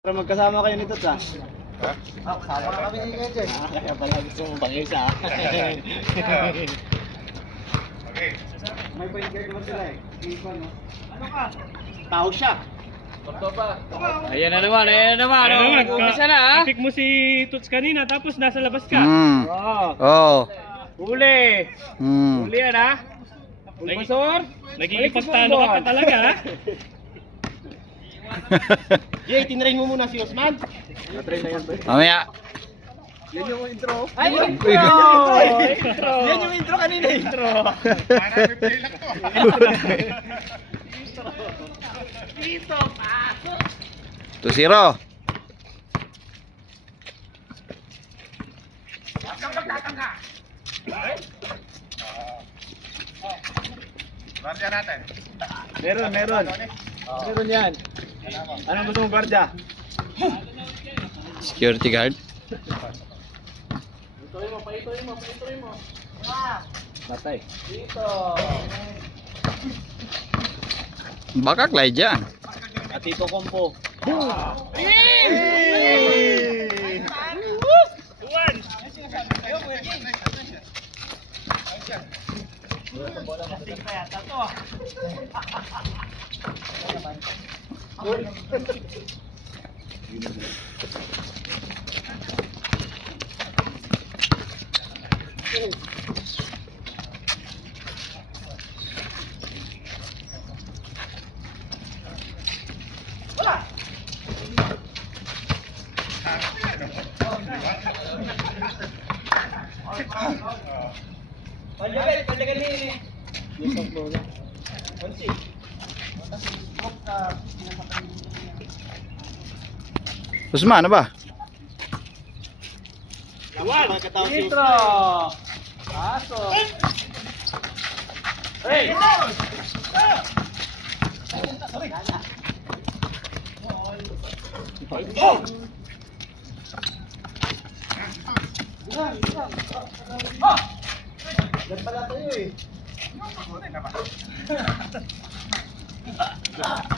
Para magkasama kayo nito, sa? Ha? Kasama na kami ni Kuya Jay. Kaya pala gusto mong bangisa. Okay. May point guard naman sila eh. Ano ka? Tao siya. Ayan na naman, Umpisa na, ha? Pick mo si Toots kanina, tapos nasa labas ka. Oo. Oh. Huli. Huli yan, ha? Bulbasor. Nagigipagtalo ka pa talaga, ha? Jay, tinrain mo muna si Osman. Na-train na yan, boy. Mamaya. Yan yung intro. Ay, intro! Intro! Yan yung intro kanina. Intro. Para replay lang to. Dito, pasok! 2-0. Guardia natin. Meron. Meron yan. Anong gusto mong gwardiya? Security guard. Batay. Bakak lah dyan. At Tito Kompo. Usman, ano ba? Intro! Pasok! Hey! Yan pala tayo eh.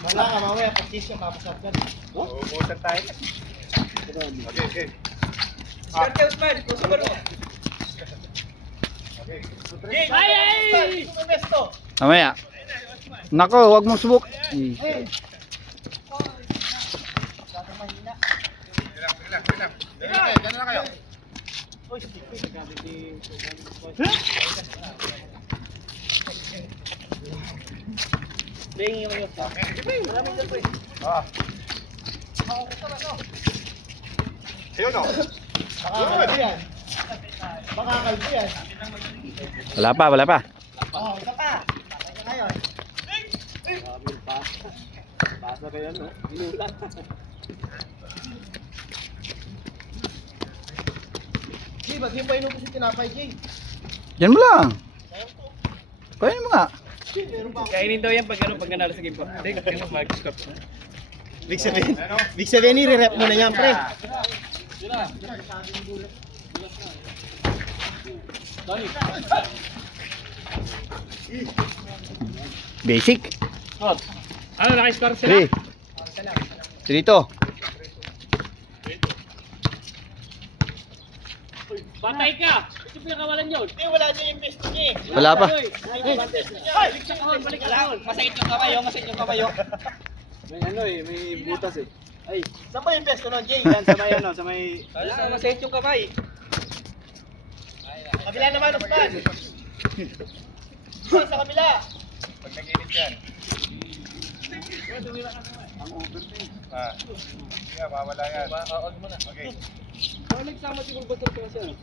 Wala ka mamaya, practice yung papasap yan. Uubusan tayo. Okay. Karte Usman, kusubar mo! Okay. Ay! Mamaya. Nako, wag mong subok. Diyan na kayo. Ah. Ayun o. Makakalbo yan. Makakalbo yan. Wala pa. Oo, isa pa. Isa ngayon. Pasa ka yan, no? Inulan. Jay, ba't yung pa inubos yung tinapay, Jay? Yan mo lang. Kainin mo nga. Kainin daw yan pag nanalo sa game po. Hindi, kasi mag-stop. Big Seven, i-rep mo na yan, pre. Basic. Oh. Ano, naka-score sila? 3. Dito. Patay ka! Ito pinakawalan yun. Eh, wala niya yung best niya eh. Wala pa. Balik sa kahon, balik ka kahon. Masakit yung kabayo. May ano eh, may butas eh. Ay, saan ba yung pesto nun, Jay? Yan, sa may ano, sa may... Wala, masakit yung kamay. Kabila naman, Osman! Osman, sa kabila! Pag nag-init yan. Ah. Sige, mawala yan. Okay. Ano nagsama si Bulbator ko siya?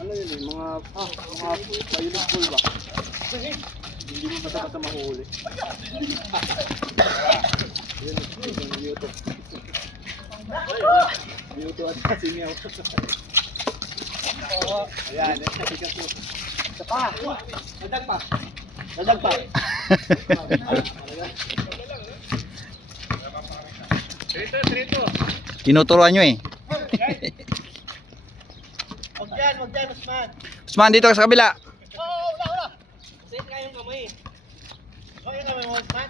Ano yun eh, mga violet ball ba? Hindi mo basta mahuli. Yun, yung YouTube. YouTube at sinyaw. Ayan, isa pa. Dadag pa. Trito. Tinuturuan nyo eh. Wag dyan, Osman. Usman, dito ka sa kabila. Wala. Masakit nga yung kamay. Okay naman mo, Osman.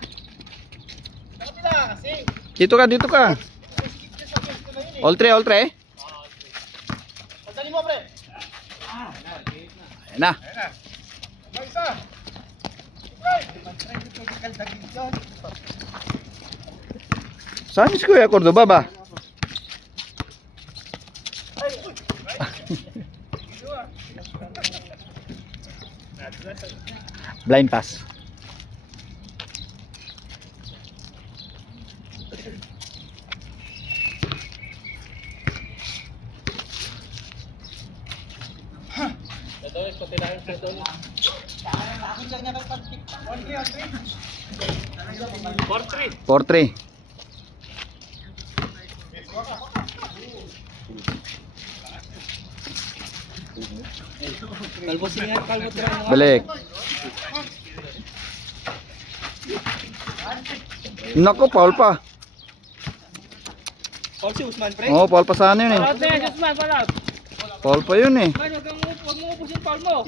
Sa kabila kasi. Dito ka, dito ka. All three, all three. Pagdali mo, pre. Ayan na. Ayan na. May isa. Saan si Kuya Cordoba ba? Blind pass. For 3. 4-3. Kalbo singat, kalbo tira mo. Balik. Nako, foul pa. Paul si Usman, pre. Oo, foul pa sana yun eh. Palot na yan, Jusman, palot. Foul pa yun eh. Man, huwag mo upusin foul mo.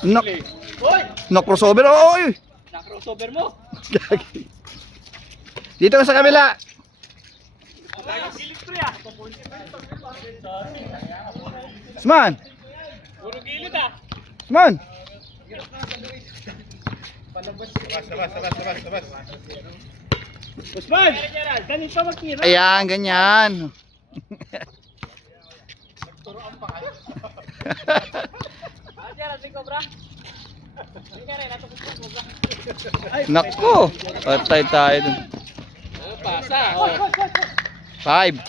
Nak, Hoy! nak crossover. Oy! Na-crossover mo. Dito ka sa kabila. Gilid 3 ah. Usman! Puro gilid ah. Usman! Labas. Usman! Ganito magtira. Ayan, ganyan. Nako, patay tayo dun. Pasa. Oh. 5.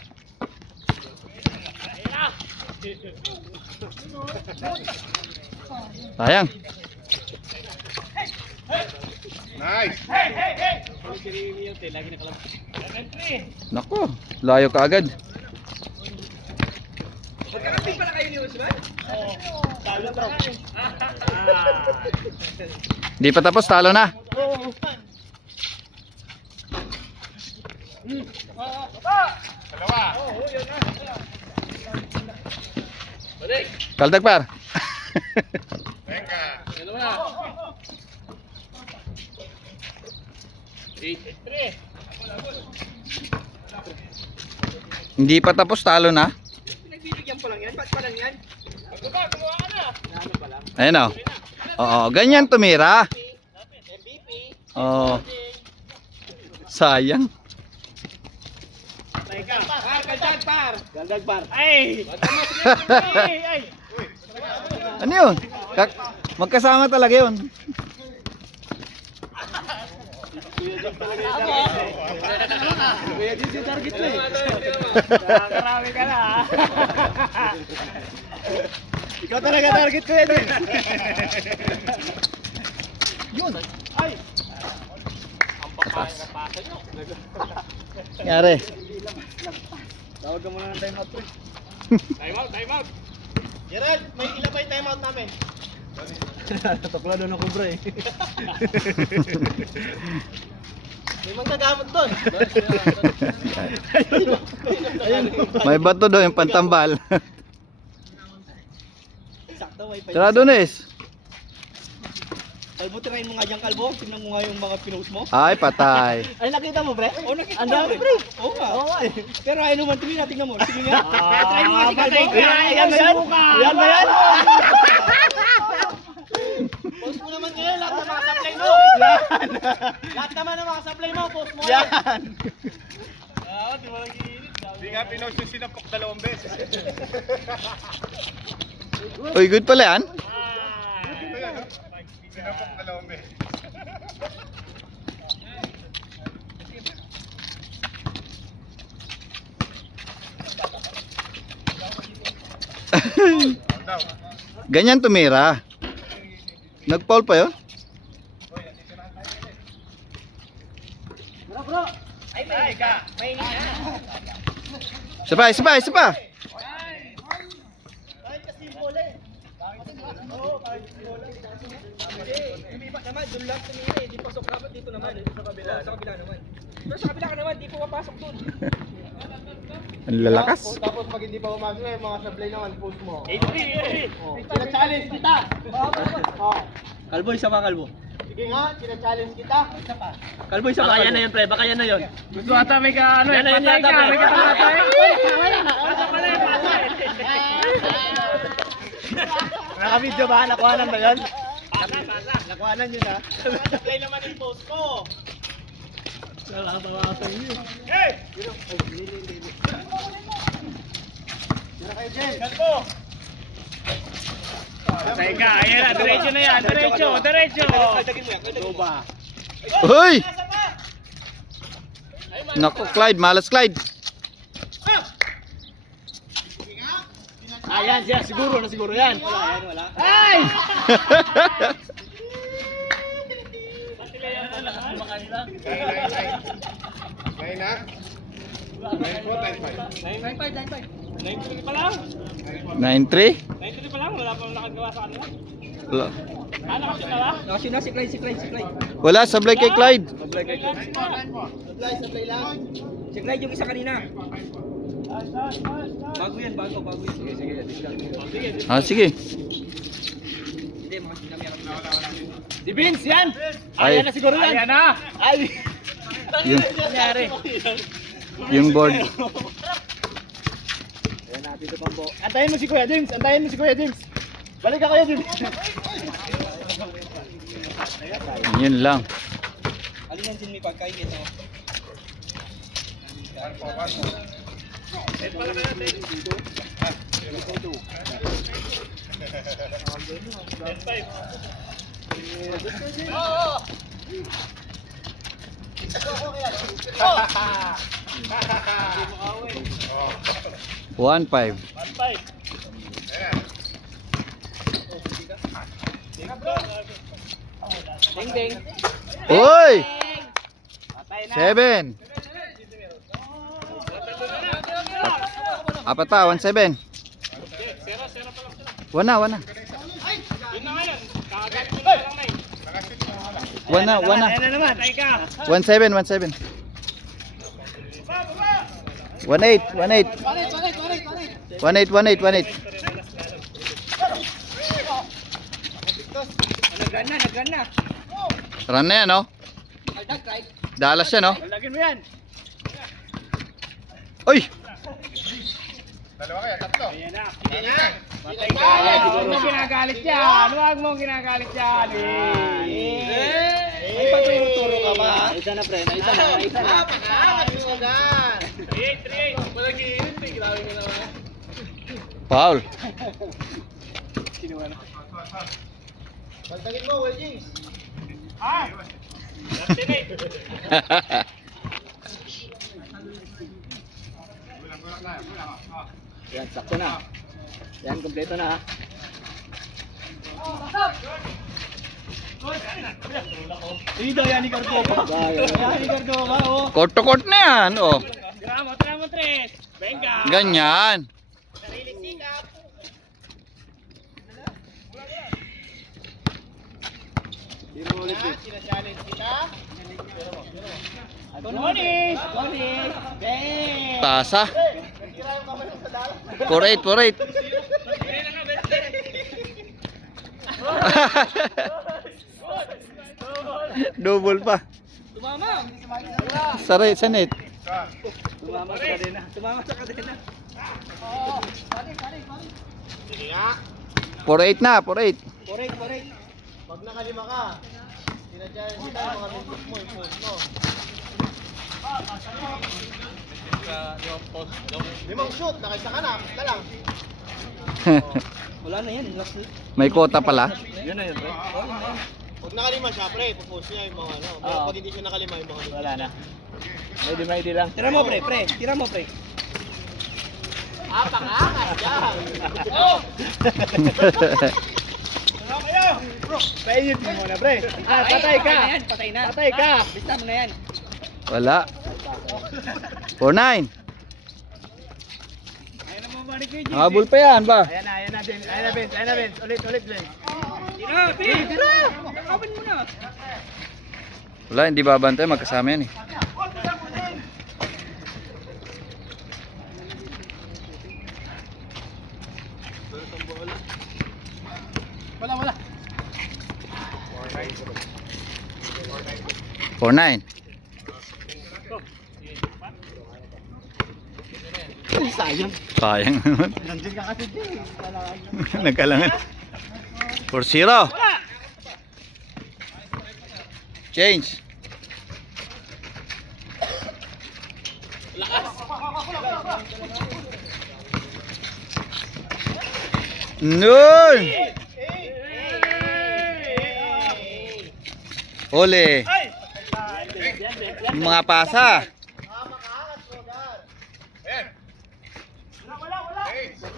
Sayang. Nice. Nako, layo ka agad. Magkakapit pala kayo ni Usman? Di pa tapos, talo na. Dalawa. Kaldag par. Venga. Hindi pa tapos, talo na. Nagbibigyan pa lang yan? Ba't pa lang yan? Ayan o. Oo, ganyan tumira. MVP. Oo. Sayang. Galdag par. Ay! Ay! Ano yun? Magkasama talaga yun. Kuya din yung target mo eh. Nakarami ka na ah. Ikaw talaga target ko yan eh. Yun. Ay. Nangyari. Tawag ka muna ng time out pre. Time out, time out. Gerald, may ilan ba yung time out namin? Tatapla doon ako bro eh. May manggagamot doon. May bato doon, yung pantambal. Sakto, may pa. Tara doon is. Kalbo, tirahin mo nga dyan kalbo. Tingnan mo nga yung mga pinost mo. Ay, patay. Ay, nakita mo, pre? Oo, nakita mo, pre. Oo nga. Oo nga. Pero ayaw naman, tingnan, tingnan mo. Sige nga. Try mo nga si Kalbo. Yan ba yan? Yan ba yan? Post mo naman ngayon, lahat ng mga supply mo. Yan. Lahat naman ng mga supply mo, post mo. Yan. Hindi nga pinost yung sinapok 2 beses. Uy, good pala yan. Ito yan, no? Sinapok 2 beses. Daw. Ganyan tumira. Nag-foul pa yun? Bro, bro. Ay, ka. May Isa pa, isa pa, isa pa. kahit kasi yung bola eh. Oo, kahit yung bola. Hindi pa naman, doon lang tumira eh. Di pasok dapat dito naman. Dito sa kabila. Sa kabila naman. Pero sa kabila ka naman, di pumapasok doon. Ang lalakas. Tapos pag hindi pa pumasok eh, mga supply naman, post mo. 8-3, eh. Pinag-challenge kita. Kalbo, isa pa kalbo. Sige nga, sina-challenge kita. Isa pa. Kalbo isa Baka yan na yun, pre. Baka yan na yun. Gusto ata may ka, ano, yan na yun yata, pre. May katamatay. Wala pala yung pasa eh. Naka-video ba? Nakuhanan ba yun? Pasa, pasa. Nakuhanan yun ha. Play naman yung post ko. Wala pa mga yun. Hey! Tira kayo, Jen. Kalbo! Teka, ayan na. Diretso na yan. Diretso, diretso. Kaldagin mo yan, kaldagin mo. Ba? Hoy! Naku, Clyde, malas Clyde. Ayan siya, siguro na siguro yan. Wala. Ay! Nine na? 9-4, 9-5. 93 pa lang. 9-3? 93 pa lang. Wala pang nakagawa sa kanila. Wala. Nakasya na ba? Nakasya na si Clyde, si Clyde, si Clyde. Wala, sablay kay Clyde. Sablay lang. Si Clyde yung isa kanina. Bago yan, bago yan. Sige, sige. Ah, sige. Hindi, mga sinami ako. Si Vince yan! Ay. Ayan na siguro yan. Ayan na! Ay! Yung, Nangyari. yung board. Ayan natin ito pang Antayin mo si Kuya James! Antayin mo si Kuya James! Balik ka Kuya James! Yun lang. Alin yan sin may pagkain ito. One five. 1-5. Ding ding. Uy! Patay na. 7. Apat pa, 1-7. 0-0 pa lang sila. Wana. Yun na ngayon. Kakagalit mo na lang na eh. Wana. Ayan na naman. Ay ka. 1-7. 1-8. 1-8. Nagran na. Run na yan, no? Aldag, right? Dalas yan, no? Lagyan mo yan. Uy! Dalawa kaya, tatlo. Ayan na. Patay ka. Huwag mo ginagalit yan. Huwag mo ginagalit yan. May pagturo-turo ka ba? Isa na, pre. Isa na. 3-8. Walang giinit eh. Grabe mo naman. Foul. Pagtagin mo, Will James. Ah! 13-8. Yan, sakto na. Yan, kompleto na. Ida, yan ni Cardova. Yan ni Cardova, oh. Court to court na yan, oh. Tira mo, Tres. Venga. Ganyan. Sariling sikap. Sina-challenge kita. Tonis! Bang! Tasa. 4-8. Double pa. Tumama! Saray sa net. Tumama sa kadena. 4-8 na, 4-8. Correct. Pag nakalima ka, sinadyayan kita yung mga minutes mo, yung post mo. Limang shoot, nakaisa ka na, basta lang. Wala na yan, last May quota pala. Yun na yun, bro. Pag nakalima siya, pre, pupost niya yung mga ano. Pero pag hindi siya nakalima yung mga Wala na. May lang. Tira mo, pre. Tira mo, pre. Pangakas yan. Painit mo muna, pre. Patay ka. Patay na. Patay ka. Bista mo na yan. Wala. 4-9. Ayun na mo ba ni Kuya Jim? Habol pa yan ba? Ayan na, Vince. Ulit, Vince. Tira, tira. Kaban mo na. Wala, hindi babantay. Magkasama yan eh. Wala. 4-9. Sayang. Sayang naman. Nandiyan ka kasi dyan. Nagkalangan. 4-0. Change. Nun! Ole. Mga pasa.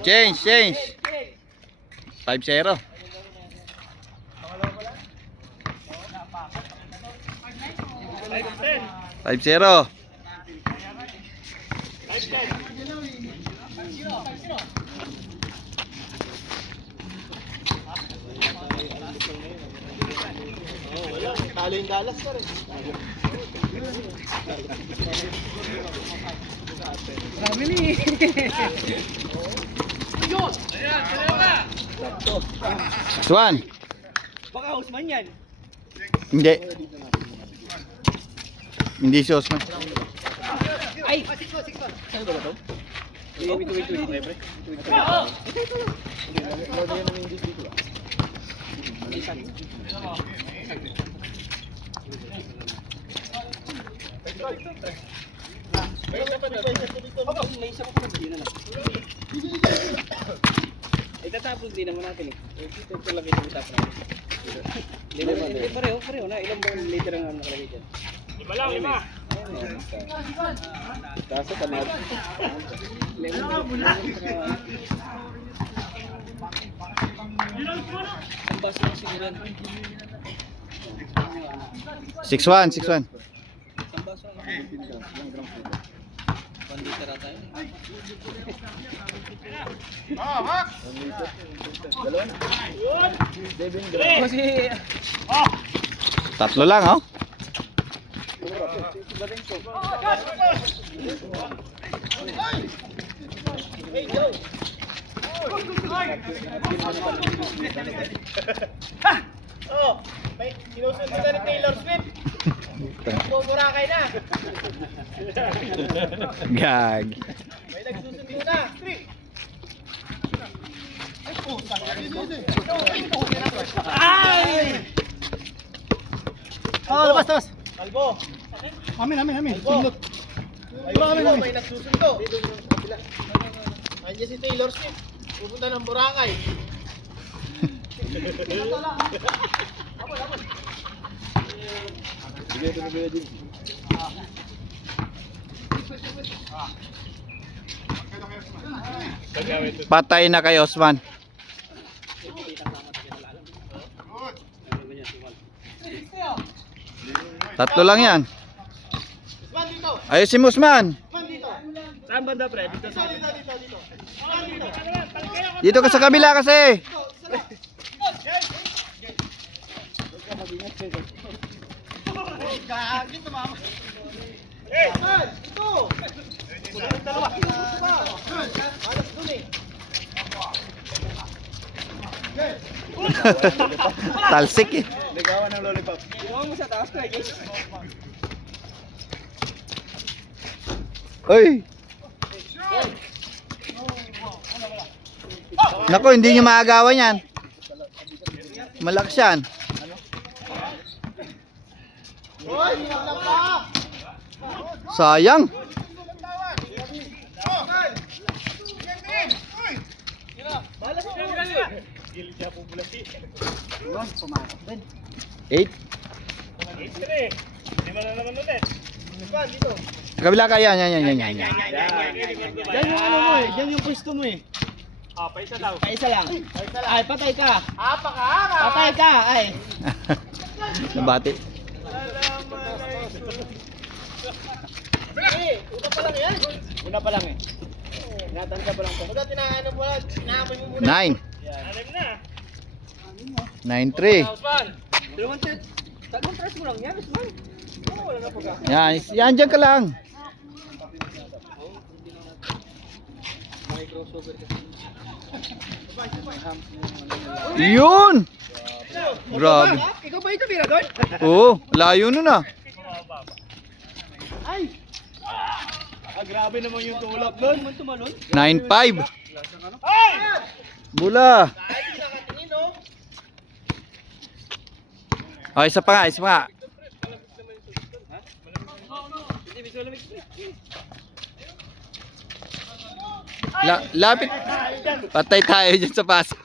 Change. 5-0. Five zero. Talo yung Dallas ka rin. Swan. Baka Usman yan. Hindi. Hindi si Osman. Ay! Itatapos din naman natin eh. Ito lang ito usapan natin. Pareho na. Ilang bang later ang nakalagay dyan? Lima. Kaso tamad. Ang baso ng siguran. 6-1. 6-1. Ang baso ng 1 liter ata yun. Kasi Tatlo lang, oh. may sinusunod na ni Taylor Swift. Buburakay na. Gag. May nagsusundo na. Ay! Oh, labas. Kalbo. Amin. Sundot. Ayun, May nagsusundo. Andiyan si Taylor Swift. Pupunta ng Boracay. Patay na kay Osman. Tatlo lang yan. Usman dito. Ayusin mo, Osman. Usman dito. Saan banda, pre? Dito Dito. Usman dito. Dito ka sa kabila kasi. Gagi tumama. Usman, dito. Dalawa. Malas dun eh. Talsik eh. Ligawan ng lollipop. Ginawa mo sa taas ko eh. Uy. Nako, hindi nyo maagawan yan. Malakas yan. Hoy, hinablang ka. Sayang. Malas mo. 8. Usman dito. Kabila ka yan. Yan yung ano mo eh. Yan yung pwesto mo eh. paisa daw. Paisa lang. Ay, patay ka. Apaka. Patay ka. Ay. Nabati. Una pa lang yan. Una pa lang eh. Tinatanda pa lang to. Baga tinaano mo lang, tinaamoy mo muna. 9. Anim na. 9-3. Usman, dalawang tres mo lang yan, Usman. Wala na pag Yan dyan ka lang. Yun! Grabe. Ikaw ba ito, Mira doon? Oo, layo nun ah. Grabe naman yung tulak doon. 9-5. Bula. Oh, isa pa nga, isa pa nga. Lapit. Patay tayo dyan sa paso.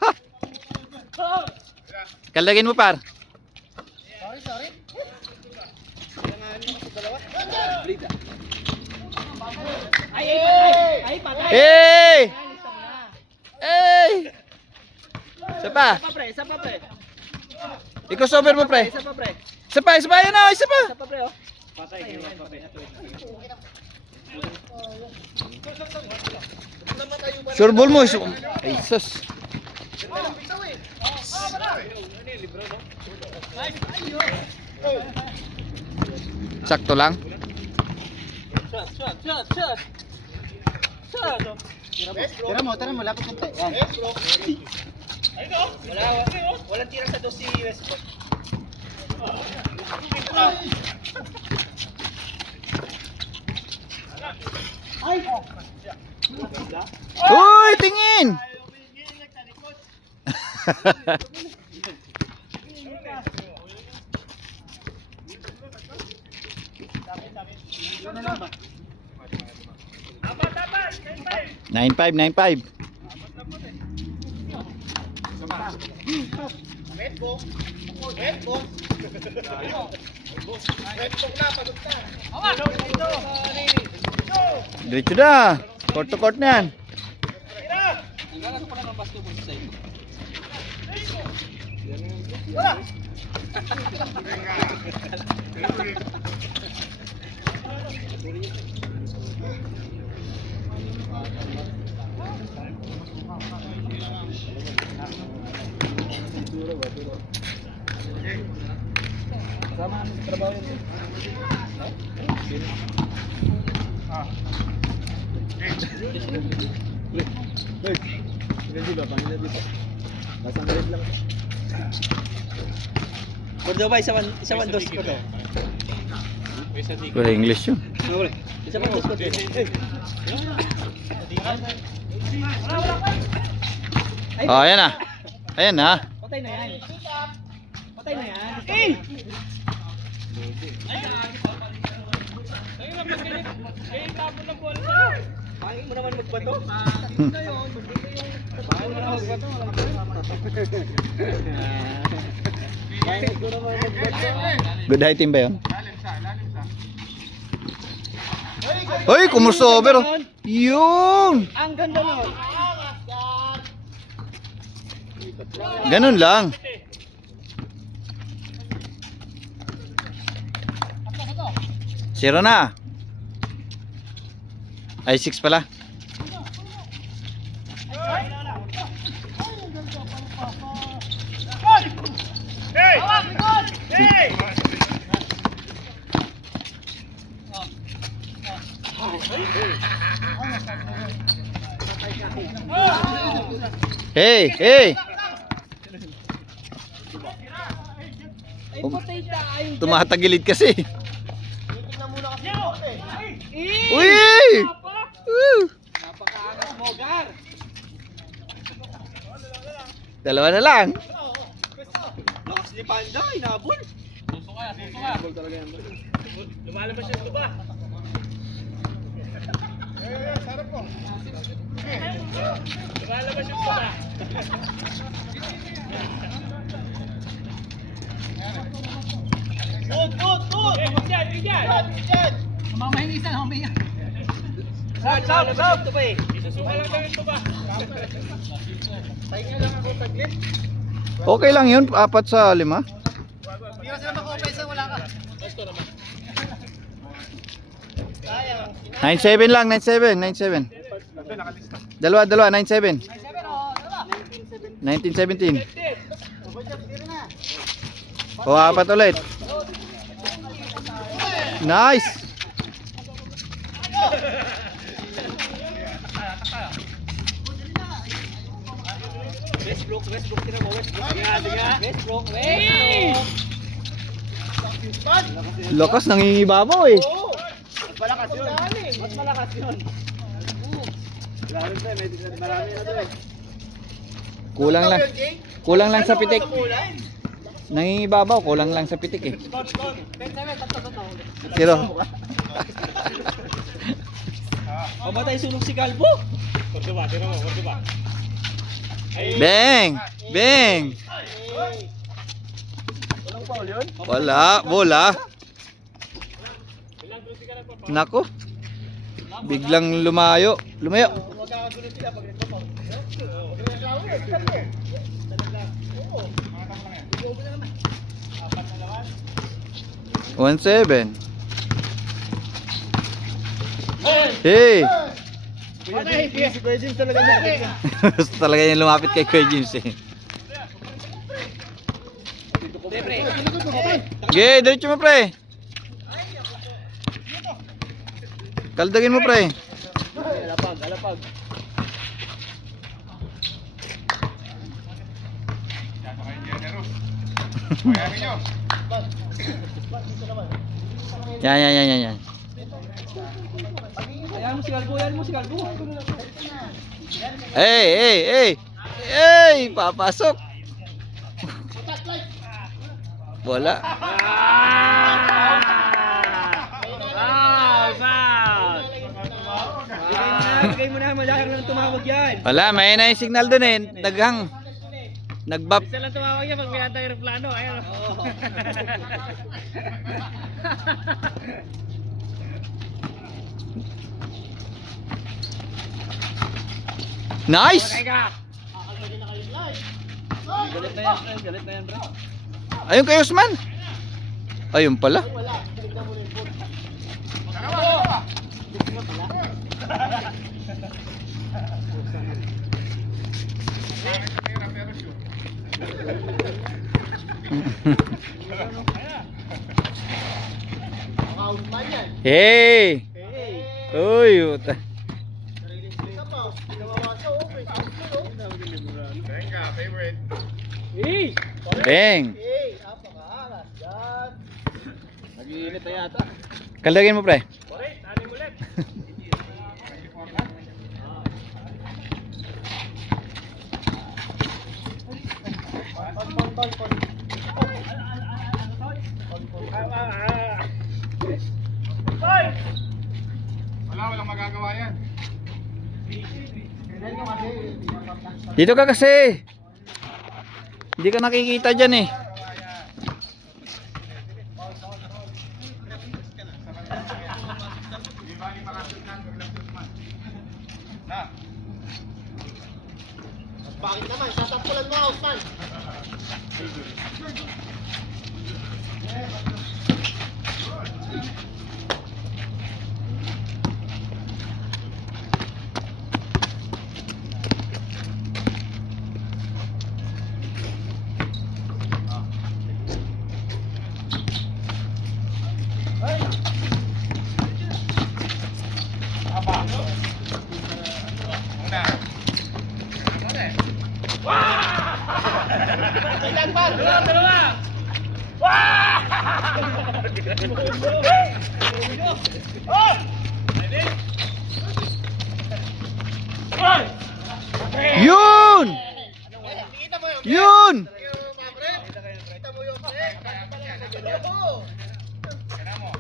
Kalagin mo, par. Ay, patay. Hey! Hey! Isa pa. Isa pa, pre. I-crossover mo, pre. Isa pa, pre. Isa pa, isa pa. Yan na, isa pa. Isa pa, pre, oh. Sure ball mo. Ay, sus. Sakto lang. Tira mo, lapit konti. Yan. Walang tira sa dos si Westbrook. Uy, tingin! Nine five. Diretso na. Court to court na yan. Bordo ba? Isa man dos ko to. Wala English yun. Isa man dos ko to. Oh, ayan na. Ayan na. Patay na yan. Patay na yan. Pangin mo naman magbato. Pangin mo naman magbato. Good high team ba yun? Uy, kumusover. Yung! Ang ganda nun. Ganun lang. Zero na. Ay, 6 pala. Hey, hey. Tumatagilid kasi. Uy! Napakaangas mo, Gar. Dalawa na lang. Lakas ni Panda, inabol. Ball talaga yan. Lumalabas yung tuba. Sarap ko. Lumalabas yung tuba. Sab to pa eh. Isusuka lang daw yung tuba. Okay lang yun, 4 sa 5. Hindi na sila maka-offense, wala ka. 9-7 lang, 9-7. Dalawa, 9-7. 19-17. O, 4 ulit. Nice! Westbrook, tira mo, Westbrook. Westbrook. Lakas, nangingibabaw eh. malakas yun. Mas malakas yun. Grabe tayo, marami na doon. Kulang lang sa pitik. Nangingibabaw, kulang lang sa pitik eh. Zero. Mamatay sunog si Calvo. Bang! Bang! Wala, bola. Nako. Biglang lumayo. Lumayo. Magkakagulo sila pag nagpapaw. 1-7. Hey! Si Kuya James talaga niya. Gusto talaga yung lumapit kay Kuya James eh. Okay, diretso mo pre. Kaldagin mo pre. Alapag. Yan. Ayan mo si Calvo. Hey, papasok. Wala. Bigay mo na, malayang lang tumawag yan. Wala, may na yung signal dun eh. Naghang. Nagbap. Isa lang tumawag niya pag may anti-aeroplano. Ayun. Nice! Galit na yan, bro. Ayun kay Usman. Ayun pala. Hey! Uy, uta. Tenga, favorite. Bang! Nag-iinit na yata. Kaldagin mo pre. Walang magagawa yan. Dito ka kasi. Hindi ka nakikita dyan eh. Bakit naman? Sasampulan mo, Ausman. Yun! Yun!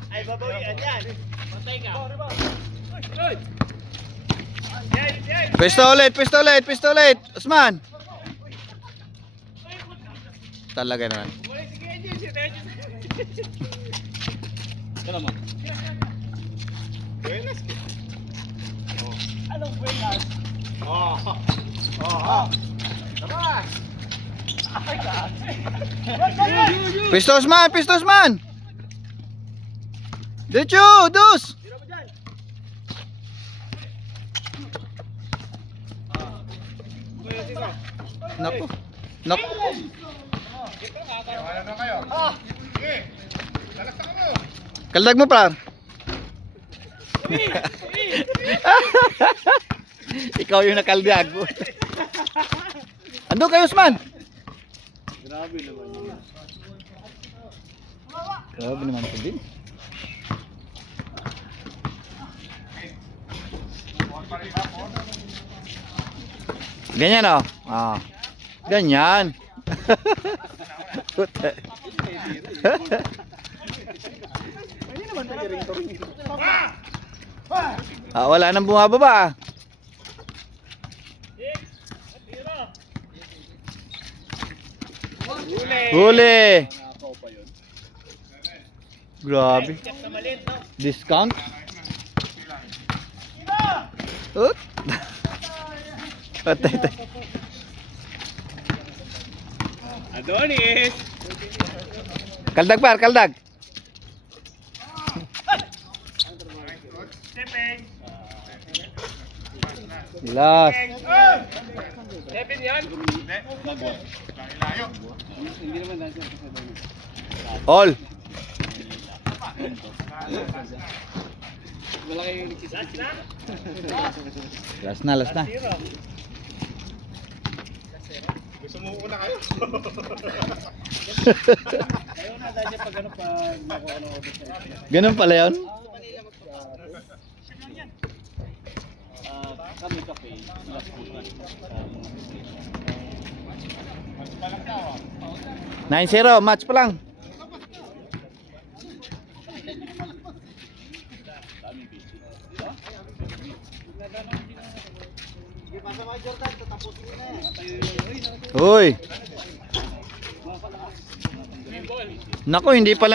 Ay, babawian yan. Pwesto ulit. Usman. Talaga naman. Ito naman. Anong buenas? Pwesto Usman. Diretso, dos. Naku. Wala na kayo. Sige. Lalaksakan mo. Kaldag mo par. Ikaw yung nakaldag. Ando kayo Usman. Grabe naman yun. Grabe naman ito din. Ganyan oh. Ah. Ganyan. Puta. Wala nang bumababa. Huli. Grabe. Discount. Ut. Patay. Adonis! Kaldag par, kaldag. Last. Seven yan? All. Last na? Last na. Gusto mo una kayo? Ganun pala yun? Kami kape. 9-0, match pa lang. Uy. Nako, hindi pala